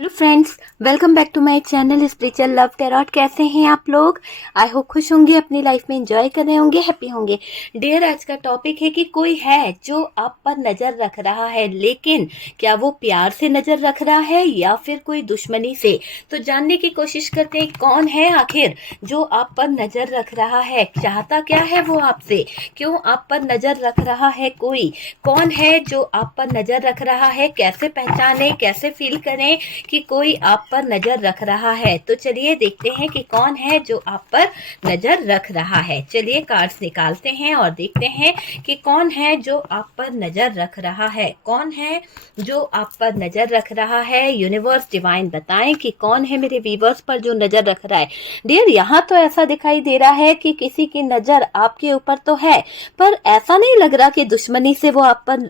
Hello friends, welcome back to my channel spiritual love tarot. कैसे हैं आप लोग? आई होप खुश होंगे, अपनी लाइफ में एंजॉय कर रहे होंगे, हैप्पी होंगे। डियर, आज का टॉपिक है कि कोई है जो आप पर नजर रख रहा है, लेकिन क्या वो प्यार से नजर रख रहा है या फिर कोई दुश्मनी से? तो जानने की कोशिश करते हैं कौन है आखिर जो आप पर नजर रख रहा है, चाहता क्या है वो आपसे, क्यों आप पर नजर रख रहा है, कोई कौन है जो आप पर नजर रख रहा है, कैसे पहचाने, कैसे फील करें कि कोई आप पर नजर रख रहा है। तो चलिए देखते हैं कि कौन है जो आप पर नजर रख रहा है। चलिए कार्ड्स निकालते हैं और देखते हैं कि कौन है जो आप पर नजर रख रहा है, कौन है जो आप पर नजर रख रहा है। यूनिवर्स डिवाइन बताएं कि कौन है मेरे व्यूवर्स पर जो नजर रख रहा है। डियर, यहाँ तो ऐसा दिखाई दे रहा है कि किसी की नजर आपके ऊपर तो है, पर ऐसा नहीं लग रहा कि दुश्मनी से वो आप पर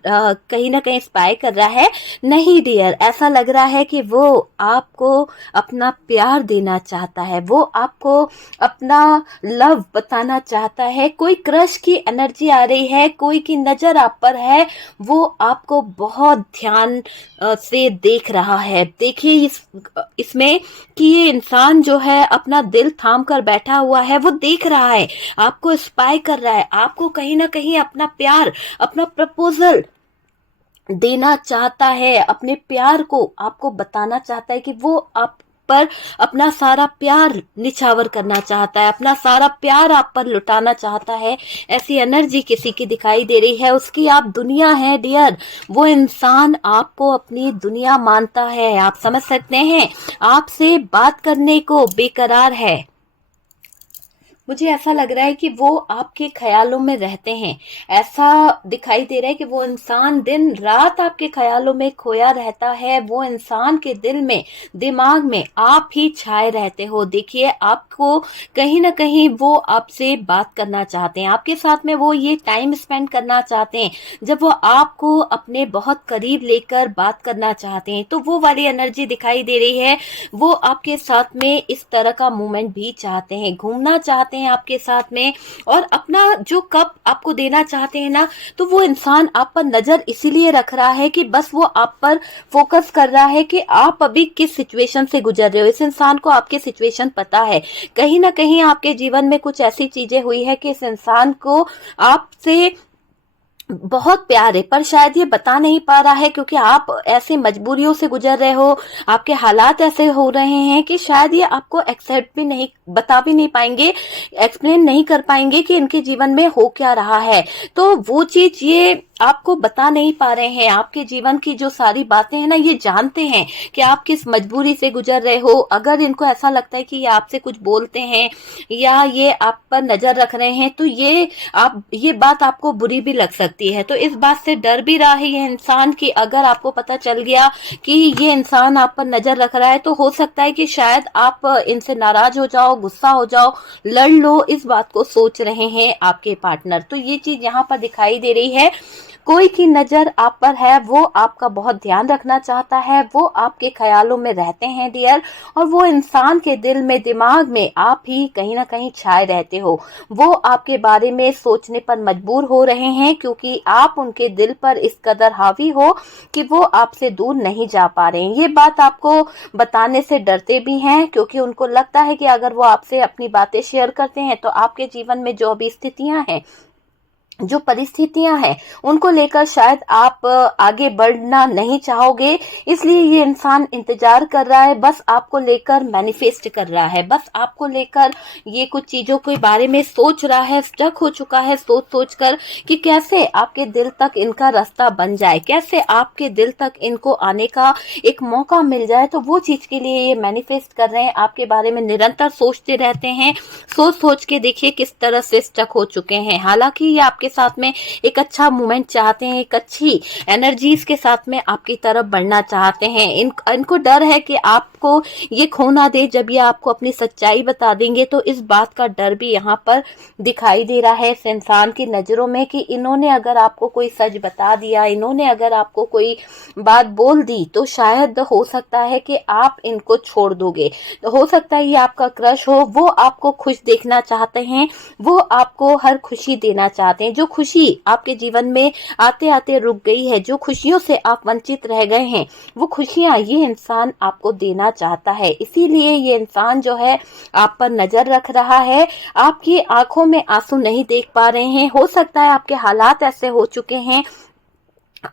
कहीं ना कहीं स्पाई कर रहा है। नहीं डियर, ऐसा लग रहा है कि वो आपको अपना प्यार देना चाहता है, वो आपको अपना लव बताना चाहता है। कोई क्रश की एनर्जी आ रही है, कोई की नजर आप पर है, वो आपको बहुत ध्यान से देख रहा है। देखिए इसमें कि ये इंसान जो है अपना दिल थाम कर बैठा हुआ है, वो देख रहा है, आपको स्पाई कर रहा है, आपको कहीं ना कहीं अपना प्यार, अपना प्रपोजल देना चाहता है, अपने प्यार को आपको बताना चाहता है कि वो आप पर अपना सारा प्यार निछावर करना चाहता है, अपना सारा प्यार आप पर लुटाना चाहता है। ऐसी एनर्जी किसी की दिखाई दे रही है, उसकी आप दुनिया है डियर। वो इंसान आपको अपनी दुनिया मानता है, आप समझ सकते हैं, आपसे बात करने को बेकरार है। मुझे ऐसा लग रहा है कि वो आपके ख्यालों में रहते हैं। ऐसा दिखाई दे रहा है कि वो इंसान दिन रात आपके ख्यालों में खोया रहता है। वो इंसान के दिल में, दिमाग में आप ही छाए रहते हो। देखिए, आपको कहीं ना कहीं वो आपसे बात करना चाहते हैं, आपके साथ में वो ये टाइम स्पेंड करना चाहते हैं, जब वो आपको अपने बहुत करीब लेकर बात करना चाहते हैं। तो वो वाली एनर्जी दिखाई दे रही है। वो आपके साथ में इस तरह का मूवमेंट भी चाहते हैं, घूमना चाहते हैं आपके साथ में, और अपना जो कप आपको देना चाहते हैं ना, तो वो इंसान आप पर नजर इसीलिए रख रहा है कि बस वो आप पर फोकस कर रहा है कि आप अभी किस सिचुएशन से गुजर रहे हो। इस इंसान को आपकी सिचुएशन पता है, कहीं ना कहीं आपके जीवन में कुछ ऐसी चीजें हुई है कि इस इंसान को आपसे बहुत प्यार है, पर शायद ये बता नहीं पा रहा है, क्योंकि आप ऐसे मजबूरियों से गुजर रहे हो, आपके हालात ऐसे हो रहे हैं कि शायद ये आपको एक्सेप्ट भी नहीं, बता भी नहीं पाएंगे, एक्सप्लेन नहीं कर पाएंगे कि इनके जीवन में हो क्या रहा है। तो वो चीज ये आपको बता नहीं पा रहे हैं। आपके जीवन की जो सारी बातें हैं ना, ये जानते हैं कि आप किस मजबूरी से गुजर रहे हो। अगर इनको ऐसा लगता है कि ये आपसे कुछ बोलते हैं या ये आप पर नजर रख रहे हैं, तो ये बात आपको बुरी भी लग सकती है। तो इस बात से डर भी रहा है ये इंसान कि अगर आपको पता चल गया कि ये इंसान आप पर नजर रख रहा है, तो हो सकता है कि शायद आप इनसे नाराज हो जाओ, गुस्सा हो जाओ, लड़ लो। इस बात को सोच रहे हैं आपके पार्टनर। तो ये चीज यहाँ पर दिखाई दे रही है। कोई की नजर आप पर है, वो आपका बहुत ध्यान रखना चाहता है, वो आपके ख्यालों में रहते हैं डियर, और वो इंसान के दिल में, दिमाग में आप ही कहीं ना कहीं छाए रहते हो। वो आपके बारे में सोचने पर मजबूर हो रहे हैं, क्योंकि आप उनके दिल पर इस कदर हावी हो कि वो आपसे दूर नहीं जा पा रहे हैं। ये बात आपको बताने से डरते भी हैं, क्योंकि उनको लगता है कि अगर वो आपसे अपनी बातें शेयर करते हैं, तो आपके जीवन में जो भी स्थितियां हैं, जो परिस्थितियां हैं, उनको लेकर शायद आप आगे बढ़ना नहीं चाहोगे। इसलिए ये इंसान इंतजार कर रहा है, बस आपको लेकर मैनिफेस्ट कर रहा है, बस आपको लेकर ये कुछ चीजों के बारे में सोच रहा है, स्टक हो चुका है सोच सोच कर कि कैसे आपके दिल तक इनका रास्ता बन जाए, कैसे आपके दिल तक इनको आने का एक मौका मिल जाए। तो वो चीज के लिए ये मैनिफेस्ट कर रहे हैं, आपके बारे में निरंतर सोचते रहते हैं। सोच सोच के देखिए किस तरह से स्टक हो चुके हैं। हालांकि ये आपके साथ में एक अच्छा मोमेंट चाहते हैं, एक अच्छी एनर्जीज के साथ में आपकी तरफ बढ़ना चाहते हैं। इनको डर है कि आपको ये खो ना दे। जब ये आपको अपनी सच्चाई बता देंगे, तो इस बात का डर भी यहाँ पर दिखाई दे रहा है इस इंसान की नजरों में कि इन्होंने अगर आपको कोई सच बता दिया, इन्होंने अगर आपको कोई बात बोल दी, तो शायद हो सकता है कि आप इनको छोड़ दोगे। तो हो सकता है ये आपका क्रश हो, वो आपको खुश देखना चाहते हैं, वो आपको हर खुशी देना चाहते हैं। जो खुशी आपके जीवन में आते आते रुक गई है, जो खुशियों से आप वंचित रह गए हैं, वो खुशियां ये इंसान आपको देना चाहता है। इसीलिए ये इंसान जो है आप पर नजर रख रहा है। आपकी आंखों में आंसू नहीं देख पा रहे हैं। हो सकता है आपके हालात ऐसे हो चुके हैं,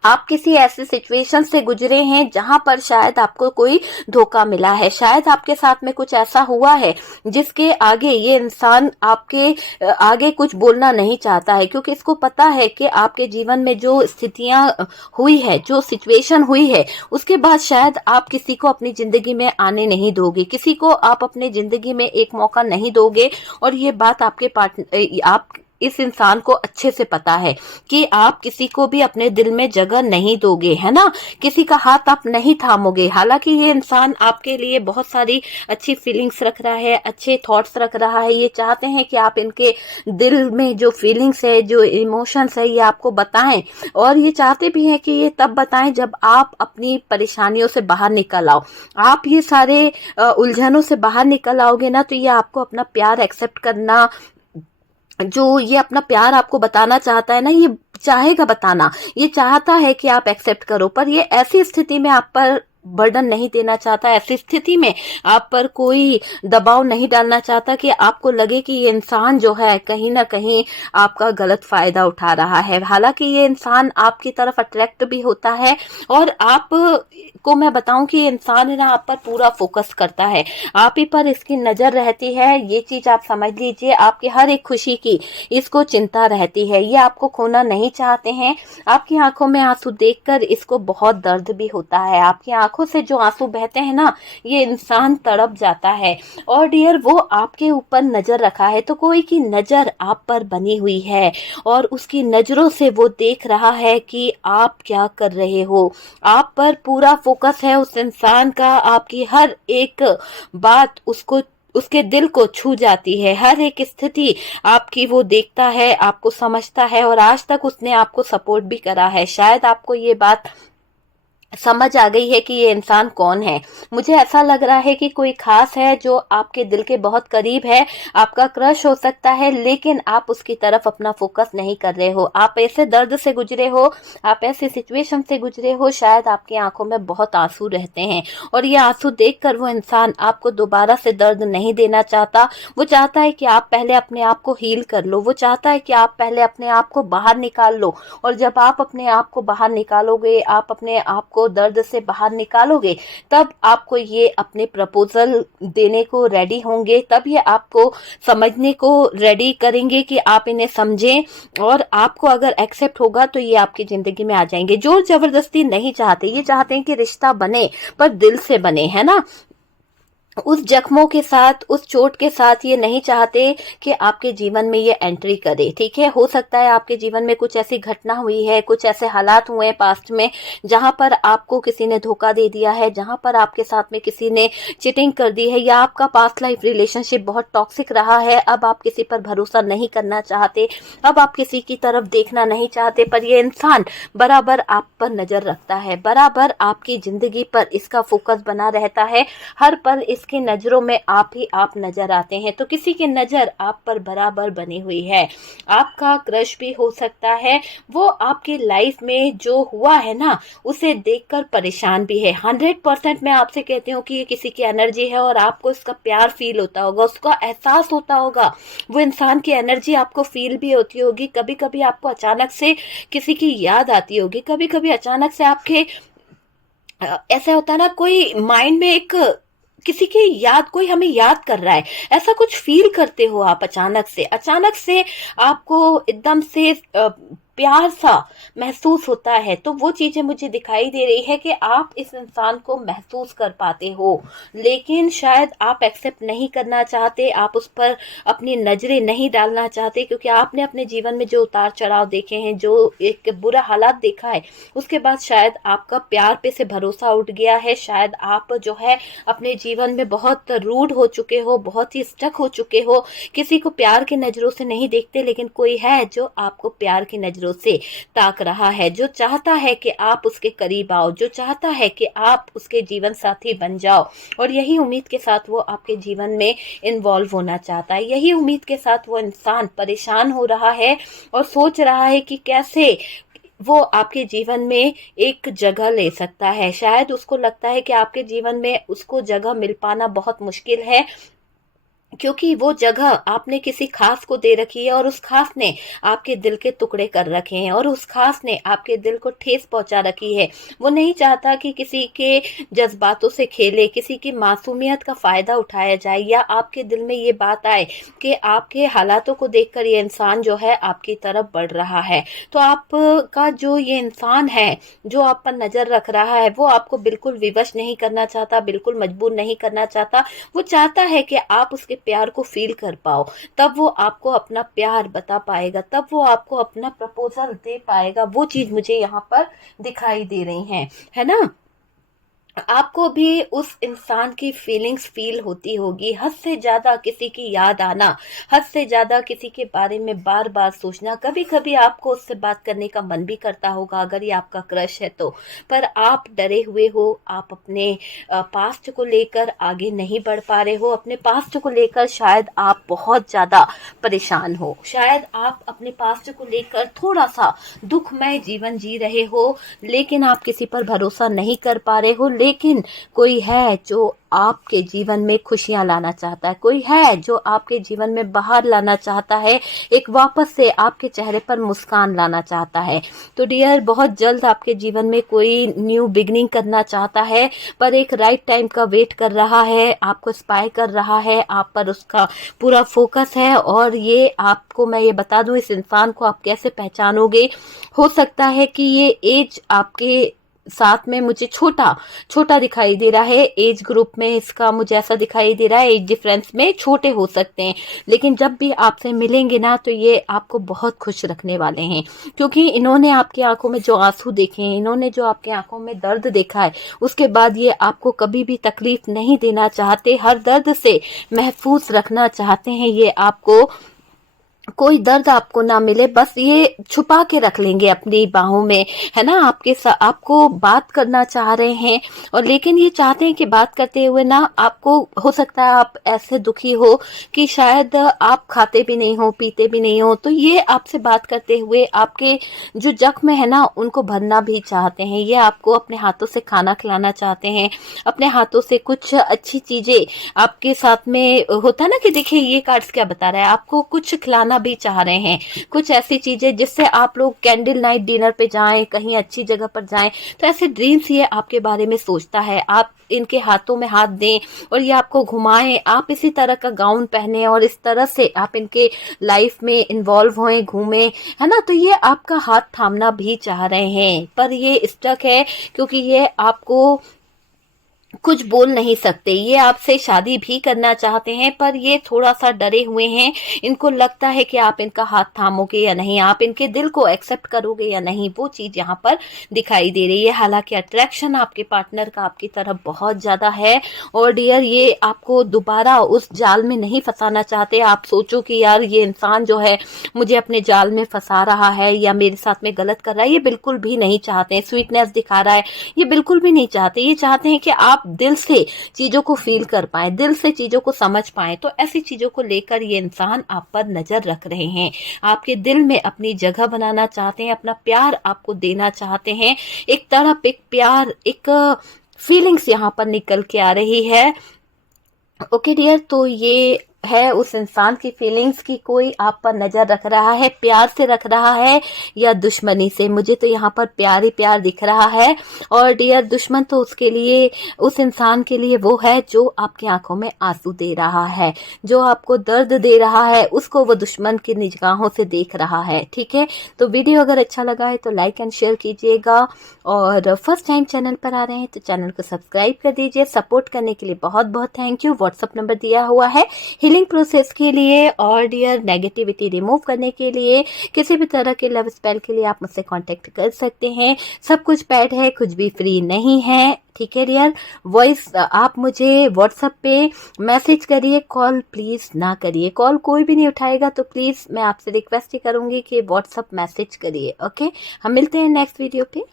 आप किसी ऐसे सिचुएशन से गुजरे हैं जहां पर शायद आपको कोई धोखा मिला है, शायद आपके साथ में कुछ ऐसा हुआ है जिसके आगे ये इंसान आपके आगे कुछ बोलना नहीं चाहता है, क्योंकि इसको पता है कि आपके जीवन में जो स्थितियां हुई है, जो सिचुएशन हुई है, उसके बाद शायद आप किसी को अपनी जिंदगी में आने नहीं दोगे, किसी को आप अपनी जिंदगी में एक मौका नहीं दोगे। और ये बात आपके पार्टनर आप इस इंसान को अच्छे से पता है कि आप किसी को भी अपने दिल में जगह नहीं दोगे, है ना, किसी का हाथ आप नहीं थामोगे। हालांकि ये इंसान आपके लिए बहुत सारी अच्छी फीलिंग्स रख रहा है, अच्छे थॉट्स रख रहा है। ये चाहते हैं कि आप इनके दिल में जो फीलिंग्स है, जो इमोशंस है, ये आपको बताएं। और ये चाहते भी हैं कि ये तब बताएं जब आप अपनी परेशानियों से बाहर निकल आओ। आप ये सारे उलझनों से बाहर निकल आओगे ना, तो ये आपको अपना प्यार एक्सेप्ट करना, जो ये अपना प्यार आपको बताना चाहता है ना, ये चाहेगा बताना, ये चाहता है कि आप एक्सेप्ट करो। पर ये ऐसी स्थिति में आप पर बर्डन नहीं देना चाहता, ऐसी स्थिति में आप पर कोई दबाव नहीं डालना चाहता कि आपको लगे कि ये इंसान जो है कहीं ना कहीं आपका गलत फायदा उठा रहा है। हालांकि ये इंसान आपकी तरफ अट्रैक्ट भी होता है, और आप को मैं बताऊं कि ये इंसान है ना आप पर पूरा फोकस करता है, आप ही पर इसकी नजर रहती है। ये चीज आप समझ लीजिए, आपकी हर एक खुशी की इसको चिंता रहती है, ये आपको खोना नहीं चाहते हैं। आपकी आंखों में आंसू देखकर इसको बहुत दर्द भी होता है, आपकी आंखों से जो आंसू बहते हैं ना, ये इंसान तड़प जाता है। और डियर, वो आपके ऊपर नजर रखा है, तो कोई की नजर आप पर बनी हुई है, और उसकी नजरों से वो देख रहा है कि आप क्या कर रहे हो। आप पर पूरा फोकस है उस इंसान का, आपकी हर एक बात उसको, उसके दिल को छू जाती है, हर एक स्थिति आपकी वो देखता है, आपको समझता है, और आज तक उसने आपको सपोर्ट भी करा है। शायद आपको ये बात समझ आ गई है कि ये इंसान कौन है। मुझे ऐसा लग रहा है कि कोई खास है जो आपके दिल के बहुत करीब है, आपका क्रश हो सकता है, लेकिन आप उसकी तरफ अपना फोकस नहीं कर रहे हो। आप ऐसे दर्द से गुजरे हो, आप ऐसे सिचुएशन से गुजरे हो, शायद आपकी आंखों में बहुत आंसू रहते हैं, और ये आंसू देखकर वो इंसान आपको दोबारा से दर्द नहीं देना चाहता। वो चाहता है कि आप पहले अपने आप को हील कर लो, वो चाहता है कि आप पहले अपने आप को बाहर निकाल लो, और जब आप अपने आप को बाहर निकालोगे, आप अपने आप को दर्द से बाहर निकालोगे, तब आपको ये अपने प्रपोजल देने को रेडी होंगे, तब ये आपको समझने को रेडी करेंगे कि आप इन्हें समझें, और आपको अगर एक्सेप्ट होगा तो ये आपकी जिंदगी में आ जाएंगे। जोर जबरदस्ती नहीं चाहते, ये चाहते हैं कि रिश्ता बने, पर दिल से बने, है ना, उस जख्मों के साथ, उस चोट के साथ। ये नहीं चाहते कि आपके जीवन में ये एंट्री करे, ठीक है। हो सकता है आपके जीवन में कुछ ऐसी घटना हुई है, कुछ ऐसे हालात हुए हैं पास्ट में, जहां पर आपको किसी ने धोखा दे दिया है, जहां पर आपके साथ में किसी ने चीटिंग कर दी है, या आपका पास्ट लाइफ रिलेशनशिप बहुत टॉक्सिक रहा है। अब आप किसी पर भरोसा नहीं करना चाहते, अब आप किसी की तरफ देखना नहीं चाहते, पर ये इंसान बराबर आप पर नजर रखता है, बराबर आपकी जिंदगी पर इसका फोकस बना रहता है। हर पल इसकी नजरों में आप ही आप नजर आते हैं, तो किसी की नजर आप पर बराबर बनी हुई है। आपका क्रश भी हो सकता है, वो आपकी लाइफ में जो हुआ है ना, उसे देखकर परेशान भी है। 100% मैं आपसे कहती हूँ कि ये किसी की एनर्जी है, और आपको इसका प्यार फील होता होगा, उसका एहसास होता होगा, वो इंसान की एनर्जी आपको फील भी होती होगी। कभी कभी आपको अचानक से किसी की याद आती होगी, कभी कभी अचानक से आपके ऐसा होता है ना, कोई माइंड में एक किसी की याद, कोई हमें याद कर रहा है, ऐसा कुछ फील करते हो आप। अचानक से आपको एकदम से प्यार सा महसूस होता है। तो वो चीजें मुझे दिखाई दे रही है कि आप इस इंसान को महसूस कर पाते हो, लेकिन शायद आप एक्सेप्ट नहीं करना चाहते, आप उस पर अपनी नजरें नहीं डालना चाहते, क्योंकि आपने अपने जीवन में जो उतार चढ़ाव देखे हैं, जो एक बुरा हालात देखा है, उसके बाद शायद आपका प्यार पे से भरोसा उठ गया है। शायद आप जो है अपने जीवन में बहुत रूड हो चुके हो, बहुत ही स्टक हो चुके हो, किसी को प्यार की नजरों से नहीं देखते, लेकिन कोई है जो आपको प्यार की नजरों नजरों से ताक रहा है, जो चाहता है कि आप उसके करीब आओ, जो चाहता है कि आप उसके जीवन साथी बन जाओ, और यही उम्मीद के साथ वो आपके जीवन में इन्वॉल्व होना चाहता है। यही उम्मीद के साथ वो इंसान परेशान हो रहा है और सोच रहा है कि कैसे वो आपके जीवन में एक जगह ले सकता है। शायद उसको लगता है कि आपके जीवन में उसको जगह मिल पाना बहुत मुश्किल है, क्योंकि वो जगह आपने किसी खास को दे रखी है और उस खास ने आपके दिल के टुकड़े कर रखे हैं और उस खास ने आपके दिल को ठेस पहुंचा रखी है। वो नहीं चाहता कि किसी के जज्बातों से खेले, किसी की मासूमियत का फायदा उठाया जाए, या आपके दिल में ये बात आए कि आपके हालातों को देखकर ये इंसान जो है आपकी तरफ बढ़ रहा है। तो आपका जो ये इंसान है जो आप पर नजर रख रहा है, वो आपको बिल्कुल विवश नहीं करना चाहता, बिल्कुल मजबूर नहीं करना चाहता। वो चाहता है कि आप उसके प्यार को फील कर पाओ, तब वो आपको अपना प्यार बता पाएगा, तब वो आपको अपना प्रपोजल दे पाएगा। वो चीज मुझे यहाँ पर दिखाई दे रही है ना। आपको भी उस इंसान की फीलिंग्स फील होती होगी। हद से ज्यादा किसी की याद आना, हद से ज्यादा किसी के बारे में बार बार सोचना। कभी कभी आपको उससे बात करने का मन भी करता होगा अगर ये आपका क्रश है तो, पर आप डरे हुए हो। आप अपने पास्ट को लेकर आगे नहीं बढ़ पा रहे हो। अपने पास्ट को लेकर शायद आप बहुत ज्यादा परेशान हो, शायद आप अपने पास्ट को लेकर थोड़ा सा दुखमय जीवन जी रहे हो, लेकिन आप किसी पर भरोसा नहीं कर पा रहे हो। लेकिन कोई है जो आपके जीवन में खुशियां लाना चाहता है, कोई है जो आपके जीवन में बाहर लाना चाहता है, एक वापस से आपके चेहरे पर मुस्कान लाना चाहता है। तो डियर, बहुत जल्द आपके जीवन में कोई न्यू बिगनिंग करना चाहता है, पर एक राइट टाइम का वेट कर रहा है, आपको स्पाई कर रहा है, आप पर उसका पूरा फोकस है। और ये आपको मैं ये बता दूं, इस इंसान को आप कैसे पहचानोगे। हो सकता है कि ये एज आपके साथ में मुझे छोटा दिखाई दे रहा है, एज ग्रुप में इसका मुझे ऐसा दिखाई दे रहा है, एज डिफरेंस में छोटे हो सकते हैं, लेकिन जब भी आपसे मिलेंगे ना तो ये आपको बहुत खुश रखने वाले हैं, क्योंकि इन्होंने आपकी आंखों में जो आंसू देखे हैं, इन्होंने जो आपकी आंखों में दर्द देखा है, उसके बाद ये आपको कभी भी तकलीफ नहीं देना चाहते, हर दर्द से महफूज रखना चाहते हैं। ये आपको कोई दर्द आपको ना मिले, बस ये छुपा के रख लेंगे अपनी बाहों में, है ना। आपको बात करना चाह रहे हैं, और लेकिन ये चाहते हैं कि बात करते हुए ना आपको, हो सकता है आप ऐसे दुखी हो कि शायद आप खाते भी नहीं हो, पीते भी नहीं हो, तो ये आपसे बात करते हुए आपके जो जख्म है ना उनको भरना भी चाहते हैं। ये आपको अपने हाथों से खाना खिलाना चाहते हैं, अपने हाथों से कुछ अच्छी चीजें आपके साथ में, होता है ना कि देखिए ये कार्ड्स क्या बता रहा है, आपको कुछ खिलाना भी चाह रहे हैं, कुछ ऐसी चीजें जिससे आप लोग कैंडल नाइट डिनर पे जाएं, कहीं अच्छी जगह पर जाएं। तो ऐसे ड्रीम्स ये आपके बारे में सोचता है। आप इनके हाथों में हाथ दें और ये आपको घुमाएं, आप इसी तरह का गाउन पहने और इस तरह से आप इनके लाइफ में इन्वॉल्व होएं, घूमें, है ना। तो ये आपका हाथ थामना भी चाह रहे हैं, पर ये स्टक है, क्योंकि ये आपको कुछ बोल नहीं सकते। ये आपसे शादी भी करना चाहते हैं, पर ये थोड़ा सा डरे हुए हैं। इनको लगता है कि आप इनका हाथ थामोगे या नहीं, आप इनके दिल को एक्सेप्ट करोगे या नहीं, वो चीज यहाँ पर दिखाई दे रही है। हालांकि अट्रैक्शन आपके पार्टनर का आपकी तरफ बहुत ज्यादा है, और डियर ये आपको दोबारा उस जाल में नहीं फंसाना चाहते। आप सोचो कि यार ये इंसान जो है मुझे अपने जाल में फंसा रहा है या मेरे साथ में गलत कर रहा है, ये बिल्कुल भी नहीं चाहते। स्वीटनेस दिखा रहा है, ये बिल्कुल भी नहीं चाहते। ये चाहते हैं कि आप दिल से चीजों को फील कर पाए, दिल से चीजों को समझ पाए। तो ऐसी चीजों को लेकर ये इंसान आप पर नजर रख रहे हैं, आपके दिल में अपनी जगह बनाना चाहते हैं, अपना प्यार आपको देना चाहते हैं। एक तड़प, एक प्यार, एक फीलिंग्स यहाँ पर निकल के आ रही है। ओके डियर, तो ये है उस इंसान की फीलिंग्स की कोई आप पर नजर रख रहा है, प्यार से रख रहा है या दुश्मनी से। मुझे तो यहाँ पर प्यार ही प्यार दिख रहा है। और डियर, दुश्मन तो उसके लिए, उस इंसान के लिए वो है जो आपकी आंखों में आंसू दे रहा है, जो आपको दर्द दे रहा है, उसको वो दुश्मन की निगाहों से देख रहा है। ठीक है, तो वीडियो अगर अच्छा लगा है तो लाइक एंड शेयर कीजिएगा, और फर्स्ट टाइम चैनल पर आ रहे हैं तो चैनल को सब्सक्राइब कर दीजिए। सपोर्ट करने के लिए बहुत बहुत थैंक यू। व्हाट्सअप नंबर दिया हुआ है, हीलिंग प्रोसेस के लिए और डियर नेगेटिविटी रिमूव करने के लिए, किसी भी तरह के लव स्पेल के लिए आप मुझसे कांटेक्ट कर सकते हैं। सब कुछ पेड है, कुछ भी फ्री नहीं है, ठीक है डियर। वॉइस आप मुझे व्हाट्सएप पे मैसेज करिए, कॉल प्लीज़ ना करिए। कॉल कोई भी नहीं उठाएगा तो प्लीज़ मैं आपसे रिक्वेस्ट ही करूँगी कि व्हाट्सएप मैसेज करिए। ओके, हम मिलते हैं नेक्स्ट वीडियो पे।